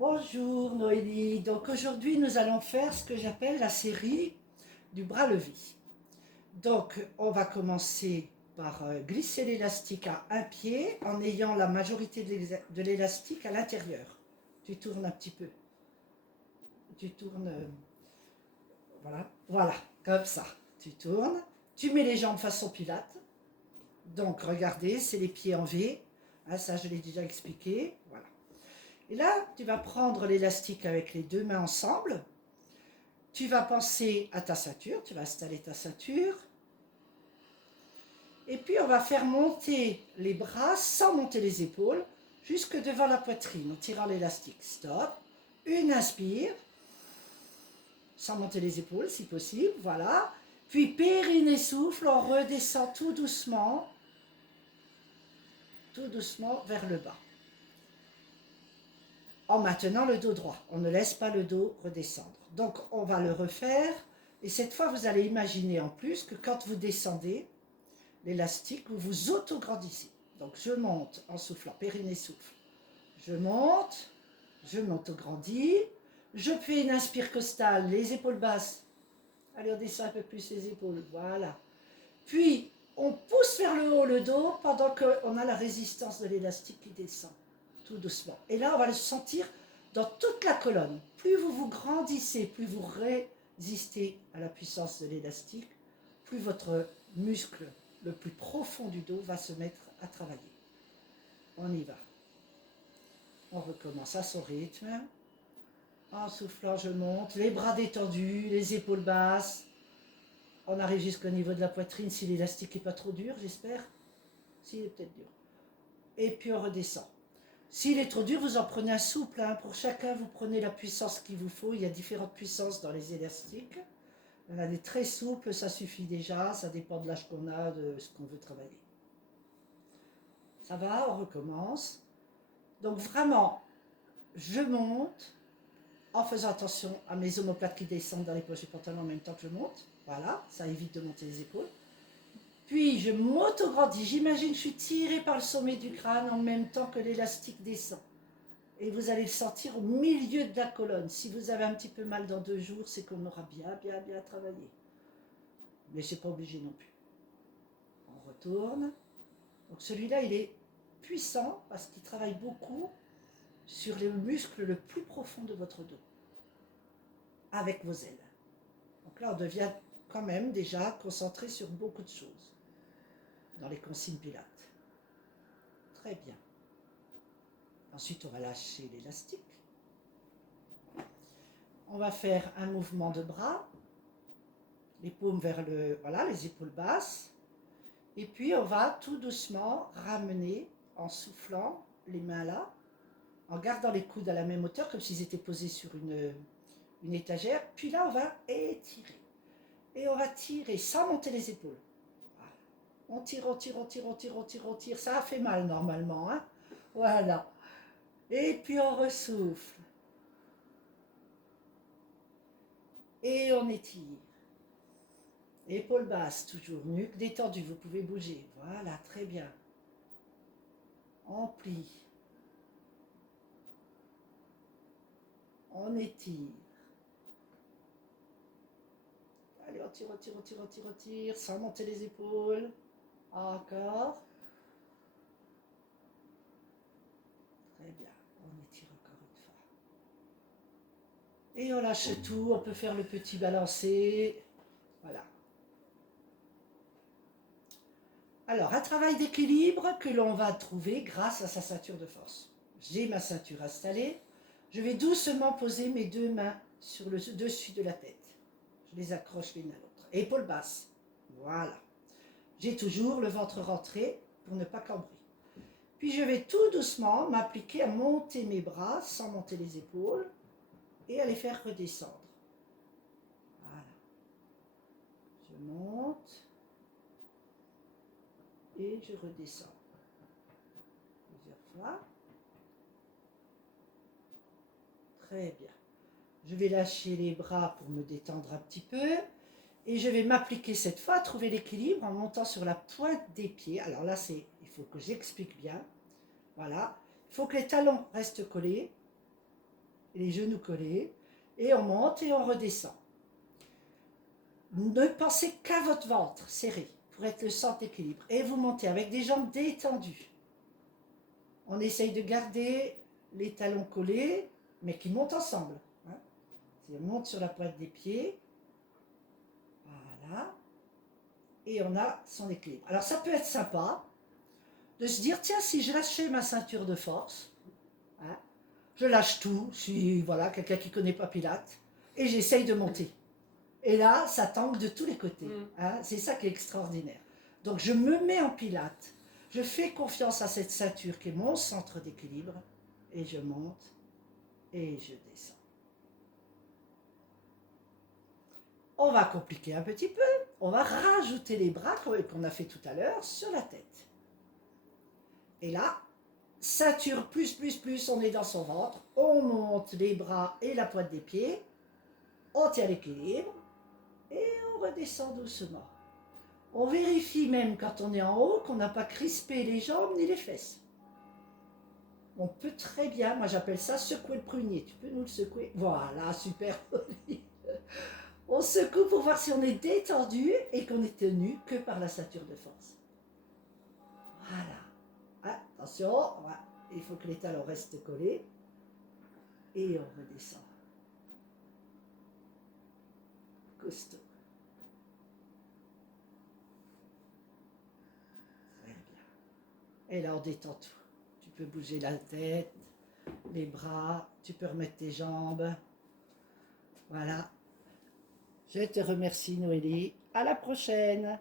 Bonjour Noélie, donc aujourd'hui nous allons faire ce que j'appelle la série du bras levé. Donc on va commencer par glisser l'élastique à un pied en ayant la majorité de l'élastique à l'intérieur. Tu tournes un petit peu, tu tournes, voilà, comme ça. Tu tournes, tu mets les jambes façon pilate. Donc regardez, c'est les pieds en V, hein, ça je l'ai déjà expliqué, voilà. Et là, tu vas prendre l'élastique avec les deux mains ensemble. Tu vas penser à ta ceinture, tu vas installer ta ceinture. Et puis, on va faire monter les bras sans monter les épaules jusque devant la poitrine en tirant l'élastique. Stop. Une inspire, sans monter les épaules si possible, voilà. Puis périnée souffle, on redescend tout doucement vers le bas. En maintenant le dos droit. On ne laisse pas le dos redescendre. Donc on va le refaire. Et cette fois, vous allez imaginer en plus que quand vous descendez l'élastique, vous vous auto-grandissez. Donc je monte en soufflant, périnée souffle. Je m'auto-grandis. Je fais une inspire costale, les épaules basses. Allez, on descend un peu plus les épaules, voilà. Puis on pousse vers le haut le dos pendant qu'on a la résistance de l'élastique qui descend, tout doucement. Et là, on va le sentir dans toute la colonne. Plus vous vous grandissez, plus vous résistez à la puissance de l'élastique, plus votre muscle le plus profond du dos va se mettre à travailler. On y va. On recommence à son rythme. En soufflant, je monte, les bras détendus, les épaules basses. On arrive jusqu'au niveau de la poitrine si l'élastique n'est pas trop dur, j'espère. S'il est peut-être dur. Et puis on redescend. S'il est trop dur, vous en prenez un souple. Hein. Pour chacun, vous prenez la puissance qu'il vous faut. Il y a différentes puissances dans les élastiques. Il y en a des très souples, ça suffit déjà. Ça dépend de l'âge qu'on a, de ce qu'on veut travailler. Ça va, on recommence. Donc vraiment, je monte en faisant attention à mes omoplates qui descendent dans les poches du pantalon en même temps que je monte. Voilà, ça évite de monter les épaules. Puis je m'auto-grandis. J'imagine que je suis tirée par le sommet du crâne en même temps que l'élastique descend. Et vous allez le sentir au milieu de la colonne. Si vous avez un petit peu mal dans 2 jours, c'est qu'on aura bien travaillé. Mais c'est pas obligé non plus. On retourne. Donc celui-là, il est puissant parce qu'il travaille beaucoup sur le muscle le plus profond de votre dos, avec vos ailes. Donc là, on devient quand même déjà concentré sur beaucoup de choses dans les consignes pilates. Très bien. Ensuite, on va lâcher l'élastique. On va faire un mouvement de bras, les paumes vers le, voilà, les épaules basses. Et puis, on va tout doucement ramener en soufflant les mains là, en gardant les coudes à la même hauteur, comme s'ils étaient posés sur une étagère. Puis là, on va étirer. Et on va tirer sans monter les épaules. Voilà. On tire. Ça a fait mal normalement. Hein, voilà. Et puis on ressouffle. Et on étire. Épaules basses, toujours. Nuque détendue, vous pouvez bouger. Voilà, très bien. On plie. On étire. Allez, on tire, sans monter les épaules. Encore. Très bien. On étire encore une fois. Et on lâche tout. On peut faire le petit balancé. Voilà. Alors, un travail d'équilibre que l'on va trouver grâce à sa ceinture de force. J'ai ma ceinture installée. Je vais doucement poser mes 2 mains sur le dessus de la tête. Je les accroche l'une à l'autre. Épaules basses. Voilà. J'ai toujours le ventre rentré pour ne pas cambrer. Puis je vais tout doucement m'appliquer à monter mes bras sans monter les épaules et à les faire redescendre. Voilà. Je monte et je redescends. Plusieurs fois. Très bien. Je vais lâcher les bras pour me détendre un petit peu. Et je vais m'appliquer cette fois à trouver l'équilibre en montant sur la pointe des pieds. Alors là, il faut que j'explique bien. Voilà. Il faut que les talons restent collés. les genoux collés, et on monte et on redescend. Ne pensez qu'à votre ventre serré pour être le centre d'équilibre. Et vous montez avec des jambes détendues. On essaye de garder les talons collés, mais qui montent ensemble. Hein. On monte sur la pointe des pieds. Voilà. Et on a son équilibre. Alors ça peut être sympa de se dire, tiens, si je lâchais ma ceinture de force, hein, je lâche tout, si voilà, quelqu'un qui ne connaît pas Pilates, et j'essaye de monter. Et là, ça tangue de tous les côtés. Hein, c'est ça qui est extraordinaire. Donc je me mets en Pilates, je fais confiance à cette ceinture qui est mon centre d'équilibre, et je monte, et je descends. On va compliquer un petit peu, on va rajouter les bras qu'on a fait tout à l'heure sur la tête. Et là, ceinture plus, on est dans son ventre, on monte les bras et la pointe des pieds, on tient l'équilibre et on redescend doucement. On vérifie même quand on est en haut qu'on n'a pas crispé les jambes ni les fesses. On peut très bien, moi j'appelle ça secouer le prunier, tu peux nous le secouer? Voilà, super. On secoue pour voir si on est détendu et qu'on est tenu que par la ceinture de force. Voilà. Attention, il faut que les talons restent collés. Et on redescend. Costaud. Très bien. Et là, on détend tout. Tu peux bouger la tête, les bras, tu peux remettre tes jambes. Voilà. Je te remercie, Noélie. À la prochaine.